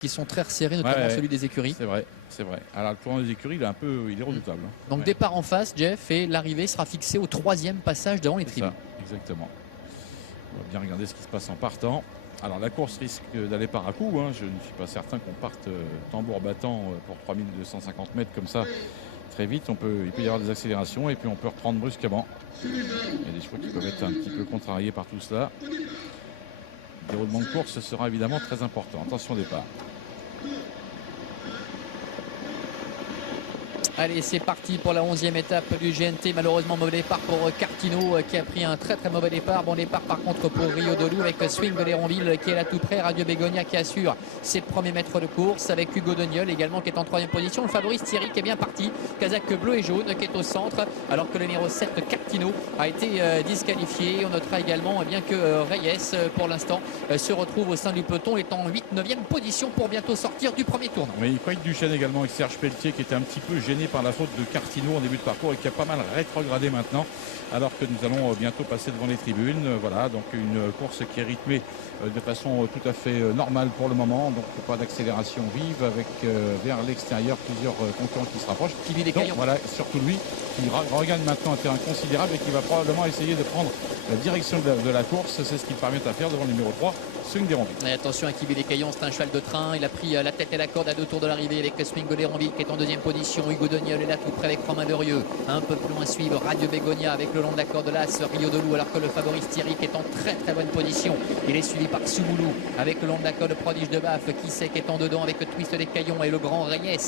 qui sont très resserrés, notamment celui des écuries. C'est vrai, c'est vrai. Alors le tournoi des écuries, il est redoutable. Donc départ en face, Jeff, et l'arrivée sera fixée au 3e passage devant les tribunes. Exactement. On va bien regarder ce qui se passe en partant. Alors la course risque d'aller par à coup. Je ne suis pas certain qu'on parte tambour battant pour 3250 mètres comme ça très vite. Il peut y avoir des accélérations et puis on peut reprendre brusquement. Il y a des chevaux qui peuvent être un petit peu contrariés par tout cela. Le déroulement de course sera évidemment très important. Attention au départ. Allez, c'est parti pour la 11e étape du GNT. Malheureusement, mauvais départ pour Cartino qui a pris un très mauvais départ. Bon départ par contre pour Rio de Loup avec Swing de l'Héronville qui est là tout près. Radio Bégonia qui assure ses premiers mètres de course avec Hugo Doniol également qui est en 3e position. Le favori Thierry qui est bien parti. Casaque bleu et jaune qui est au centre alors que le numéro 7 Cartino a été disqualifié. On notera également bien que Reyes pour l'instant se retrouve au sein du peloton. Il est en 8-9e position pour bientôt sortir du premier tournant. Oui, Quaid Duchesne également avec Serge Pelletier qui était un petit peu gêné par la faute de Cartino en début de parcours et qui a pas mal rétrogradé maintenant alors que nous allons bientôt passer devant les tribunes. Voilà, donc une course qui est rythmée de façon tout à fait normale pour le moment, donc pas d'accélération vive avec vers l'extérieur plusieurs concurrents qui se rapprochent. Donc, voilà, surtout lui qui regagne maintenant un terrain considérable et qui va probablement essayer de prendre la direction de la course. C'est ce qu'il parvient à faire devant le numéro 3. Swing d'Héronville. Attention à Kibi Caillon, c'est un cheval de train. Il a pris la tête et la corde à 2 tours de l'arrivée avec Swing de l'Héronville qui est en 2e position. Hugo Doniol est là tout près avec Romain Derieux. Un peu plus loin suivre Radio Bégonia avec le long de la corde de l'As Rio de Loup alors que le favori Thierry est en très bonne position. Il est suivi par Soumoulou avec le long de la corde Prodige de Baf qui sait qui est en dedans avec Twist des Caillons et le grand Reyes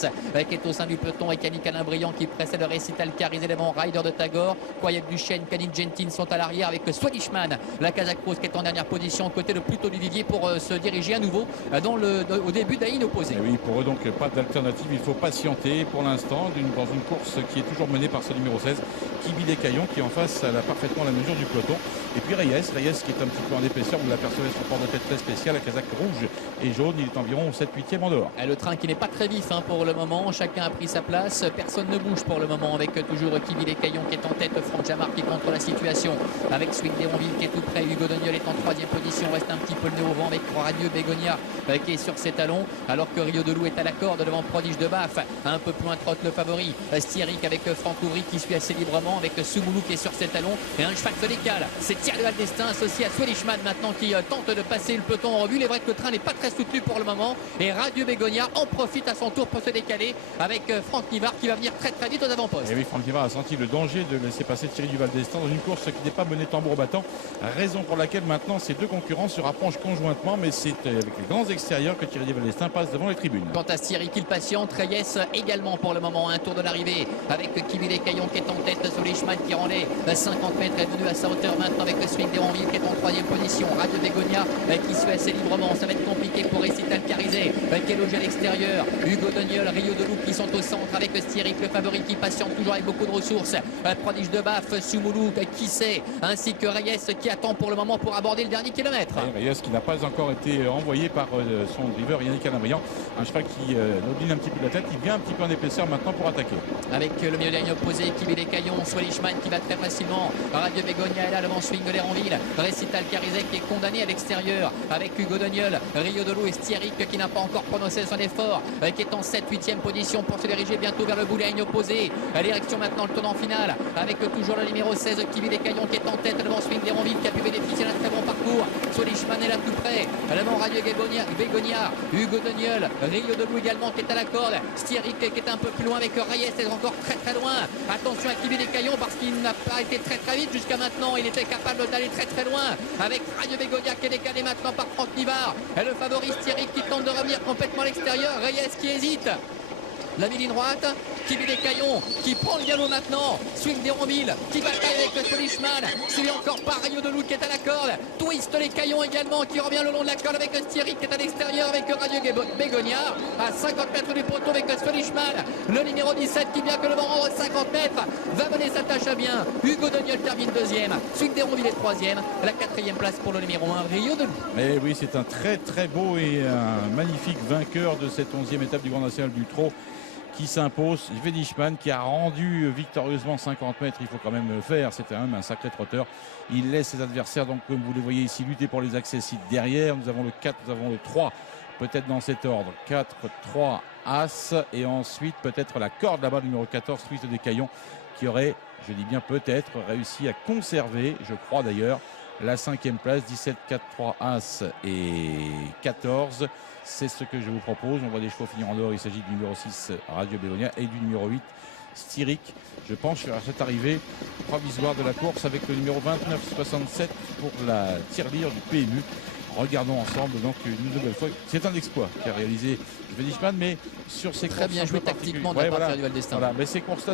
qui est au sein du peloton et Canic Alain Briand qui précède le Récital Caris élément Rider de Tagore. Quayette Duchesne, Canine Gentin sont à l'arrière avec Swedishman, la Kazakh Rose qui est en dernière position côté de Pluto du Vivier pour se diriger à nouveau au début de la ligne opposée. Et oui, pour eux donc pas d'alternative, il faut patienter pour l'instant dans une course qui est toujours menée par ce numéro 16 Kibi des Caillons qui en face a parfaitement la mesure du peloton. Et puis Reyes qui est un petit peu en épaisseur, vous l'apercevez sur port de tête très spécial, la casaque rouge et jaune, il est environ au 7-8e en dehors. Et le train qui n'est pas très vif pour le moment, chacun a pris sa place, personne ne bouge pour le moment avec toujours Kibi des Caillons qui est en tête, Franck Jamar qui contre la situation avec Swing d'Héronville qui est tout près, Hugo Doniol est en 3e position, reste un petit peu le nez au vent avec Radio Bégonia qui est sur ses talons alors que Rio de Loup est à la corde devant Prodige de Baf. Un peu plus loin trotte le favori Styric avec Franck Ouvry qui suit assez librement avec Soumoulou qui est sur ses talons et un cheval se décale. C'est Thierry Val d'Estaing associé à Swedichman maintenant qui tente de passer le peloton en revue. Il est vrai que le train n'est pas très soutenu pour le moment et Radio Bégonia en profite à son tour pour se décaler avec Franck Nivard qui va venir très vite aux avant-postes. Et oui, Franck Nivard a senti le danger de laisser passer Thierry Duval d'Estaing dans une course qui n'est pas menée tambour battant, raison pour laquelle maintenant ces deux concurrents se rapprochent conjointement, mais c'est avec les grands extérieurs que Thierry Duval d'Estaing passe devant les tribunes. Quant à Thierry qu'il patiente, Reyes également pour le moment, un tour de l'arrivée avec Kibi des Caillons qui est en tête, Swedichman qui rend les 50 mètres est venu à sa hauteur maintenant avec le Swing d'Héronville qui est en 3e position. Radio Bégonia qui suit assez librement, ça va être compliqué pour Récital Carisé qui est logé à l'extérieur. Hugo Doniol, Rio de Loup qui sont au centre avec Styric, le favori qui patiente toujours avec beaucoup de ressources. Prodige de Baf, Soumoulou qui sait, ainsi que Reyes qui attend pour le moment pour aborder le dernier kilomètre. Et Reyes qui n'a pas encore été envoyé par son driver Yannick Alain Briand, un cheval qui obline un petit peu la tête, il vient un petit peu en épaisseur maintenant pour attaquer. Avec le milieu de la ligne opposé, Kibi des Caillons, Swedichman qui va très facilement. Radio Bégonia est là devant Swing de l'Héronville. Récital Carizet qui est condamné à l'extérieur avec Hugo Doniol, Rio de Loup et Styric qui n'a pas encore prononcé son effort, qui est en 7-8e position pour se diriger bientôt vers le bout de la ligne opposée. L'érection maintenant, le tournant final avec toujours le numéro 16 Kibi des Caillons qui est en tête devant Swing d'Héronville qui a pu bénéficier d'un très bon parcours. Swedichman est là tout près, devant Radio Bégonia, Hugo Doniol, Rio de Loup également qui est à la corde. Styric qui est un peu plus loin avec Reyes est encore très loin. Attention à Kibi des Caillons parce qu'il n'a pas été très vite jusqu'à maintenant. Il était capable d'aller très loin avec Radio Bégonia qui est décalé maintenant par Franck Nivard. Et le favori Styric qui tente de revenir complètement à l'extérieur. Reyes qui hésite. La ligne droite, Kibi des Caillons qui prend le galop maintenant. Swing d'Héronville qui bataille avec le Swedichman. Suivi encore par Rio de Loup qui est à la corde. Twist les Caillons également qui revient le long de la corde avec le Styric qui est à l'extérieur avec Radio Bégonia. À 50 mètres du peloton avec le Swedichman. Le numéro 17 qui bien que le vent en 50 mètres va mener sa tâche à bien. Hugo Doniol termine 2e. Swing d'Héronville est 3e. La 4e place pour le numéro 1 Rio de Loup. Mais oui, c'est un très beau et un magnifique vainqueur de cette 11e étape du Grand National du Trot qui s'impose. Swedichman qui a rendu victorieusement 50 mètres, il faut quand même le faire, c'était quand même un sacré trotteur. Il laisse ses adversaires, donc comme vous les voyez ici, lutter pour les accès derrière. Nous avons le 4, nous avons le 3 peut-être dans cet ordre. 4, 3, As, et ensuite peut-être la corde là-bas, numéro 14, Twist des Caillons, qui aurait, je dis bien peut-être, réussi à conserver, je crois d'ailleurs, la 5e place. 17, 4, 3, As et 14. C'est ce que je vous propose. On voit des chevaux finir en dehors. Il s'agit du numéro 6, Radio Bégonia, et du numéro 8, Styric. Je pense à cette arrivée provisoire de la course avec le numéro 29-67 pour la tirelire du PMU. Regardons ensemble donc une nouvelle fois. C'est un exploit qu'a réalisé Svenishman, mais sur ces très bien joué tactiquement de la part du Val d'Estaing. Voilà, mais ces courses-là,